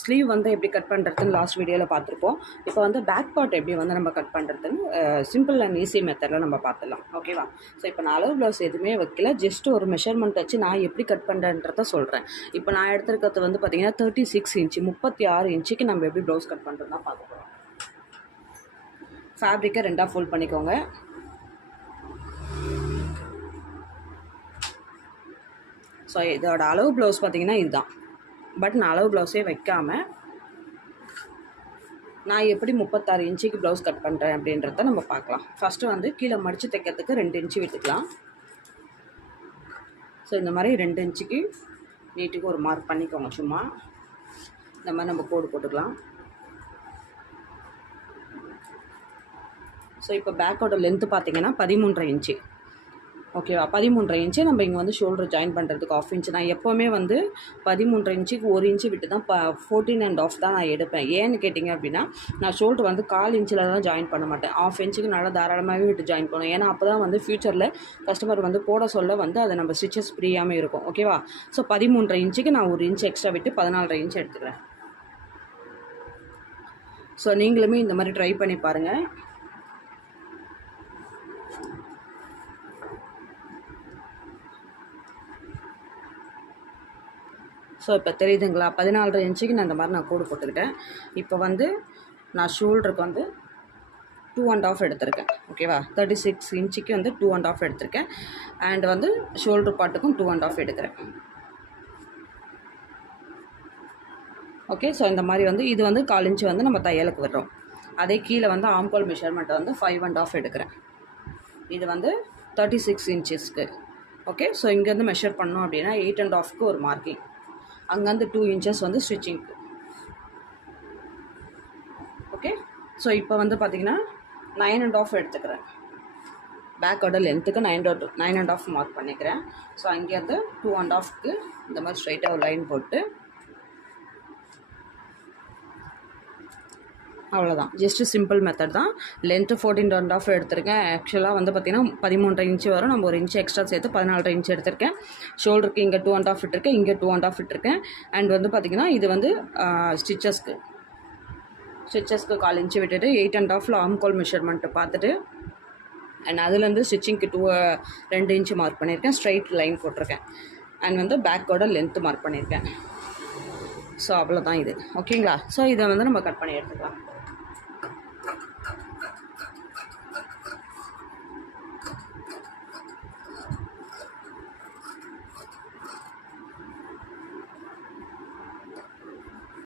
Sleeve வந்து எப்படி cut பண்ணுறதுன்னு லாஸ்ட் வீடியோவில் பார்த்துருப்போம். இப்போ வந்து பேக் பார்ட் எப்படி வந்து நம்ம கட் பண்ணுறதுன்னு சிம்பிள் அண்ட் ஈஸி மெத்தடில் நம்ம பார்த்துலாம். ஓகேவா? ஸோ இப்போ நான் அளவு ப்ளவுஸ் எதுவுமே வைக்கல, ஜஸ்ட் ஒரு மெஷர்மெண்ட் வச்சு நான் எப்படி கட் பண்ணுறேன்றத சொல்கிறேன். இப்போ நான் எடுத்துருக்கிறது வந்து பார்த்திங்கன்னா 36 இன்ச்சு 36 இன்ச்சுக்கு நம்ம எப்படி ப்ளவுஸ் கட் பண்ணுறது தான் பார்க்க போகிறோம். ஃபேப்ரிக்கை ரெண்டாக ஃபோல்ட் பண்ணிக்கோங்க. ஸோ இதோட அளவு ப்ளவுஸ் பார்த்திங்கன்னா இதுதான். பட் நான் அளவு ப்ளவுஸே வைக்காமல் நான் எப்படி 36 இன்ச்சுக்கு ப்ளவுஸ் கட் பண்ணுறேன் அப்படின்றத நம்ம பார்க்கலாம். ஃபஸ்ட்டு வந்து கீழே மடித்து தைக்கிறதுக்கு 2 இன்ச்சு விட்டுக்கலாம். ஸோ இந்த மாதிரி 2 இன்ச்சுக்கு நீட்டுக்கு ஒரு மார்க் பண்ணிக்கோங்க. சும்மா இந்த மாதிரி நம்ம கோடு போட்டுக்கலாம். ஸோ இப்போ பேக்கோட லென்த்து பார்த்திங்கன்னா 13.5 இன்ச்சு. ஓகேவா? 13.5 இன்ச்சு நம்ம இங்கே வந்து ஷோல்டர் ஜாயின் பண்ணுறதுக்கு ஆஃப் இன்ச்சு. நான் எப்போவுமே வந்து 13.5 இன்ச்சுக்கு 1 இன்ச்சு விட்டு தான் 14.5 தான் நான் எடுப்பேன். ஏன்னு கேட்டிங்க அப்படின்னா, நான் ஷோல்டர் வந்து 1/4 இன்ச்சில் தான் ஜாயின் பண்ண மாட்டேன். ஆஃப் இன்ச்சுக்கு நல்லா தாராளமாகவே விட்டு ஜாயின் பண்ணுவேன். ஏன்னா அப்போ தான் வந்து ஃப்யூச்சரில் கஸ்டமர் வந்து போட சொல்ல வந்து அதை நம்ம ஸ்டிச்சஸ் பிரியாமல் இருக்கும். ஓகேவா? ஸோ 13.5 இன்ச்சுக்கு நான் 1 இன்ச்சு எக்ஸ்ட்ரா விட்டு 14.5 இன்ச்சு எடுத்துக்கிறேன். ஸோ நீங்களுமே இந்த மாதிரி ட்ரை பண்ணி பாருங்கள். ஸோ இப்போ தெரியுதுங்களா? 14.5 இன்ச்சுக்கு நான் இந்த மாதிரி நான் கோடு போட்டுக்கிட்டேன். இப்போ வந்து நான் ஷோல்டருக்கு வந்து 2.5 எடுத்திருக்கேன். ஓகேவா? 36 இன்ச்சுக்கு வந்து 2.5 எடுத்திருக்கேன். அண்ட் வந்து ஷோல்டர் பார்ட்டுக்கும் 2.5 எடுக்கிறேன். ஓகே. ஸோ இந்த மாதிரி வந்து இது வந்து 1/4 இன்ச்சு வந்து நம்ம தையலுக்கு விடுறோம். அதே கீழே வந்து ஆம்கோல் மெஷர்மெண்ட் வந்து 5.5 எடுக்கிறேன். இது வந்து 36 இன்ச்சஸ்க்கு. ஓகே. ஸோ இங்கேருந்து மெஷர் பண்ணோம் அப்படின்னா 8.5க்கு ஒரு மார்க்கிங். அங்கேருந்து 2 இன்ச்சஸ் வந்து ஸ்டிச்சிங்க்கு. ஓகே. ஸோ இப்போ வந்து பார்த்திங்கன்னா 9.5 எடுத்துக்கிறேன். பேக்கோட லென்த்துக்கு 9.5 மார்க் பண்ணிக்கிறேன். ஸோ அங்கேருந்து 2.5க்கு இந்த மாதிரி ஸ்ட்ரைட்டாக ஒரு லைன் போட்டு அவ்வளோதான். ஜஸ்ட்டு சிம்பிள் மெத்தட் தான். லென்த்து 14.5 எடுத்திருக்கேன். ஆக்சுவலாக வந்து பார்த்திங்கன்னா 13.5 இன்ச்சு வரும். நம்ம 1 இன்ச்சு எக்ஸ்ட்ரா சேர்த்து 14.5 இன்ச்சு எடுத்திருக்கேன். ஷோல்டருக்கு இங்கே 2.5 விட்டுருக்கேன், இங்கே 2.5 விட்டுருக்கேன். அண்ட் வந்து பார்த்திங்கன்னா இது வந்து ஸ்டிச்சஸ்க்கு 1/4 இன்ச்சு விட்டுட்டு 8.5ல் ஆம்கோல் மெஷர்மெண்ட்டு பார்த்துட்டு அண்ட் அதுலேருந்து ஸ்டிச்சிங்க்கு 2 இன்ச்சு மார்க் பண்ணியிருக்கேன். ஸ்ட்ரைட் லைன் போட்டிருக்கேன். அண்ட் வந்து பேக்கோட லென்த்து மார்க் பண்ணியிருக்கேன். ஸோ அவ்வளோதான் இது. ஓகேங்களா? ஸோ இதை வந்து நம்ம கட் பண்ணி எடுத்துக்கலாம்.